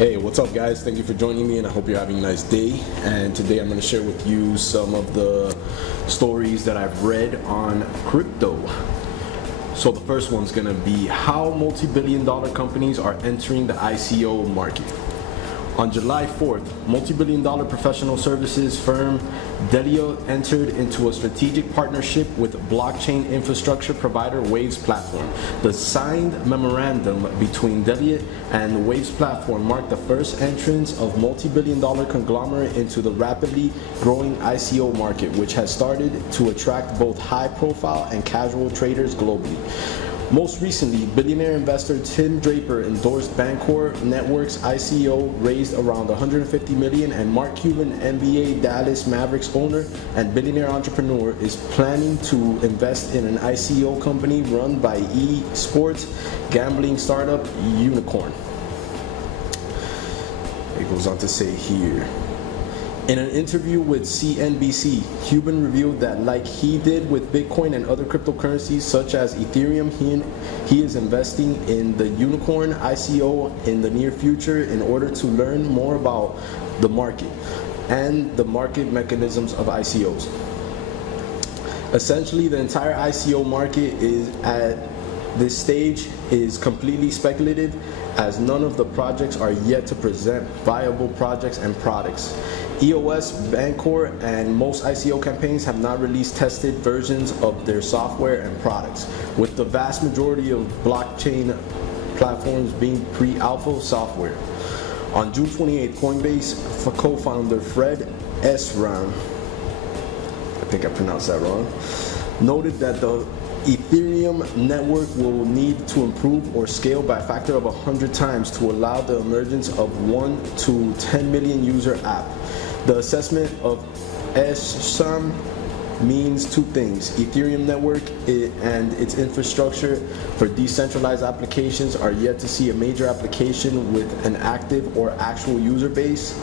Hey, what's up guys? Thank you for joining me and I hope you're having a nice day. And today I'm going to share with you some of the stories that I've read on crypto. So the first one's going to be how multi-billion-dollar companies are entering the ICO market. On July 4th, multi-billion-dollar professional services firm Delia entered into a strategic partnership with blockchain infrastructure provider Waves Platform. The signed memorandum between Delia and the Waves Platform marked the first entrance of multi-billion-dollar conglomerate into the rapidly growing ICO market, which has started to attract both high-profile and casual traders globally. Most recently, billionaire investor Tim Draper endorsed Bancor Network's ICO, raised around $150 million, and Mark Cuban, NBA Dallas Mavericks owner and billionaire entrepreneur, is planning to invest in an ICO company run by esports gambling startup Unicorn. It goes on to say here. In an interview with CNBC, Cuban revealed that like he did with Bitcoin and other cryptocurrencies such as Ethereum, he is investing in the Unicorn ICO in the near future in order to learn more about the market and the market mechanisms of ICOs. Essentially, the entire ICO market is at this stage is completely speculative, as none of the projects are yet to present viable projects and products. EOS, Bancor, and most ICO campaigns have not released tested versions of their software and products, with the vast majority of blockchain platforms being pre-alpha software. On June 28, Coinbase co-founder Fred Esram, I think I pronounced that wrong, noted that the Ethereum network will need to improve or scale by a factor of 100 times to allow the emergence of 1 to 10 million user app. The assessment of Esram means two things. Ethereum network and its infrastructure for decentralized applications are yet to see a major application with an active or actual user base.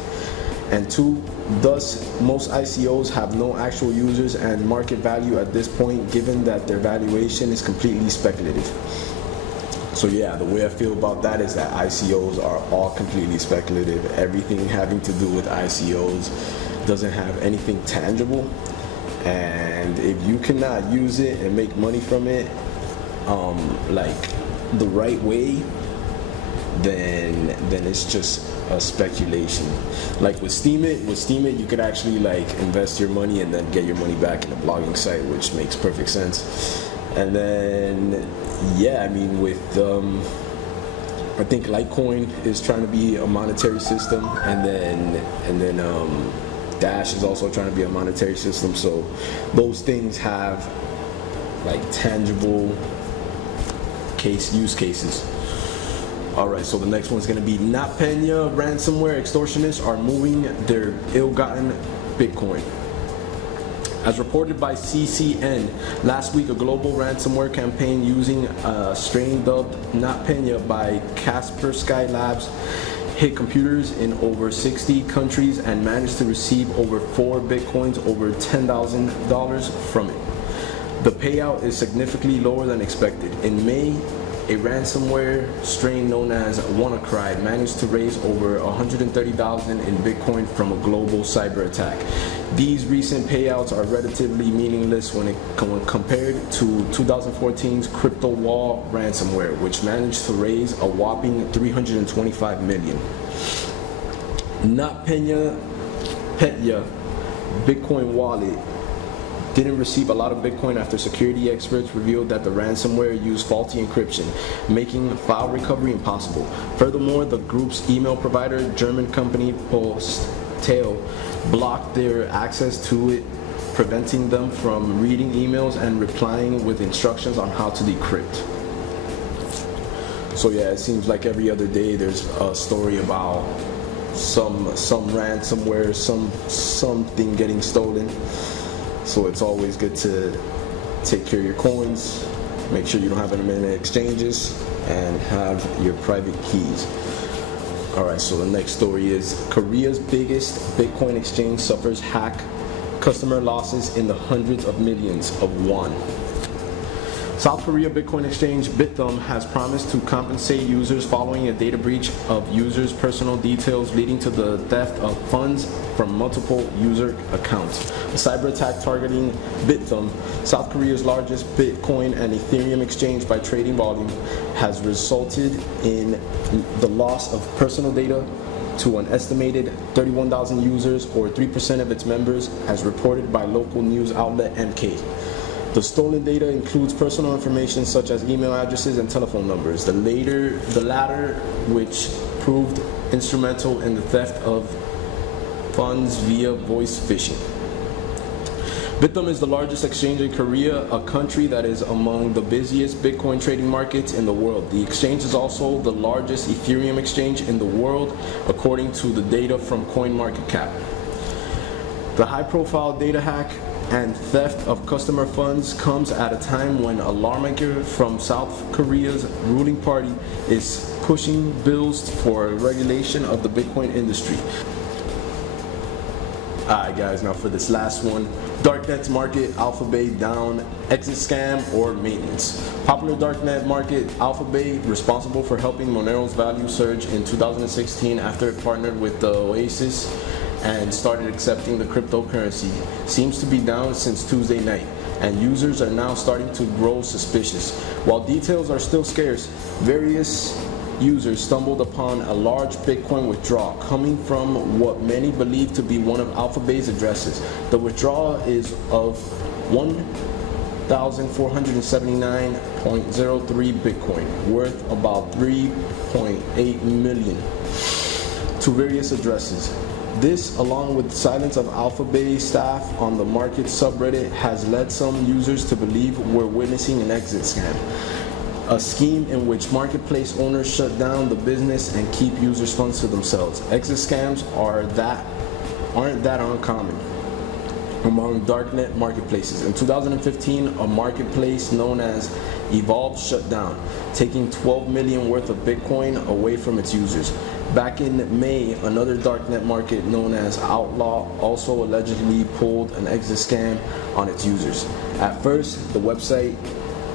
And two, thus most ICOs have no actual users and market value at this point, given that their valuation is completely speculative. So yeah, the way I feel about that is that ICOs are all completely speculative. Everything having to do with ICOs doesn't have anything tangible, and if you cannot use it and make money from it like the right way, then it's just a speculation. Like with Steemit, you could actually like invest your money and then get your money back in a blogging site, which makes perfect sense. And then yeah, I mean with I think Litecoin is trying to be a monetary system, and then Dash is also trying to be a monetary system. So those things have like tangible use cases. Alright, so the next one's going to be NotPetya ransomware extortionists are moving their ill-gotten Bitcoin. As reported by CCN, last week a global ransomware campaign using a strain dubbed NotPetya by Kaspersky Labs hit computers in over 60 countries and managed to receive over 4 Bitcoins, over $10,000 from it. The payout is significantly lower than expected. In May, a ransomware strain known as WannaCry managed to raise over $130,000 in Bitcoin from a global cyber attack. These recent payouts are relatively meaningless when compared to 2014's Crypto Wall ransomware, which managed to raise a whopping $325 million. NotPetya Bitcoin wallet didn't receive a lot of Bitcoin after security experts revealed that the ransomware used faulty encryption, making file recovery impossible. Furthermore, the group's email provider, German company Posteo, blocked their access to it, preventing them from reading emails and replying with instructions on how to decrypt. So yeah, it seems like every other day there's a story about some ransomware, something getting stolen. So it's always good to take care of your coins, make sure you don't have them in exchanges, and have your private keys. Alright, so the next story is Korea's biggest Bitcoin exchange suffers hack, customer losses in the hundreds of millions of won. South Korea Bitcoin exchange Bithumb has promised to compensate users following a data breach of users' personal details leading to the theft of funds from multiple user accounts. A cyber attack targeting Bithumb, South Korea's largest Bitcoin and Ethereum exchange by trading volume, has resulted in the loss of personal data to an estimated 31,000 users, or 3% of its members, as reported by local news outlet MK. The stolen data includes personal information such as email addresses and telephone numbers, the latter which proved instrumental in the theft of funds via voice phishing. Bithumb is the largest exchange in Korea, a country that is among the busiest Bitcoin trading markets in the world. The exchange is also the largest Ethereum exchange in the world, according to the data from CoinMarketCap. The high-profile data hack and theft of customer funds comes at a time when a lawmaker from South Korea's ruling party is pushing bills for regulation of the Bitcoin industry. Alright guys, now for this last one. Darknet's market, AlphaBay down, exit scam or maintenance. Popular Darknet market, AlphaBay, responsible for helping Monero's value surge in 2016 after it partnered with the Oasis and started accepting the cryptocurrency, seems to be down since Tuesday night, and users are now starting to grow suspicious. While details are still scarce, various users stumbled upon a large Bitcoin withdrawal coming from what many believe to be one of AlphaBay's addresses. The withdrawal is of 1,479.03 Bitcoin, worth about 3.8 million, to various addresses. This, along with the silence of AlphaBay staff on the market subreddit, has led some users to believe we're witnessing an exit scam, a scheme in which marketplace owners shut down the business and keep users' funds to themselves. Exit scams aren't that uncommon among Darknet marketplaces. In 2015, a marketplace known as Evolve shut down, taking 12 million worth of Bitcoin away from its users. Back in May, another Darknet market known as Outlaw also allegedly pulled an exit scam on its users. At first, the website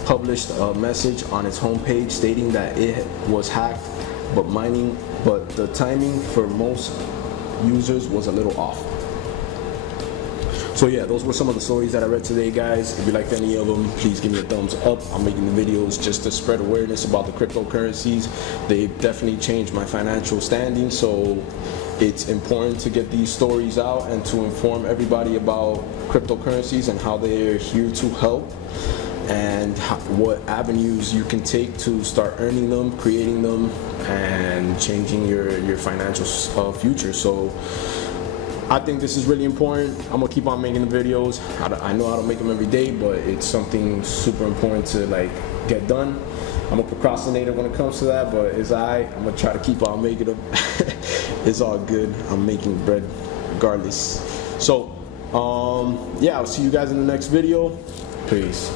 published a message on its homepage stating that it was hacked, but the timing for most users was a little off. So yeah, those were some of the stories that I read today, guys. If you liked any of them, please give me a thumbs up. I'm making the videos just to spread awareness about the cryptocurrencies. They've definitely changed my financial standing, so it's important to get these stories out and to inform everybody about cryptocurrencies and how they're here to help, and what avenues you can take to start earning them, creating them, and changing your financial future. So I think this is really important. I'm gonna keep on making the videos. I know I don't make them every day, but it's something super important to get done. I'm a procrastinator when it comes to that, but I'm gonna try to keep on making them. It's all good. I'm making bread regardless. So yeah, I'll see you guys in the next video. Peace.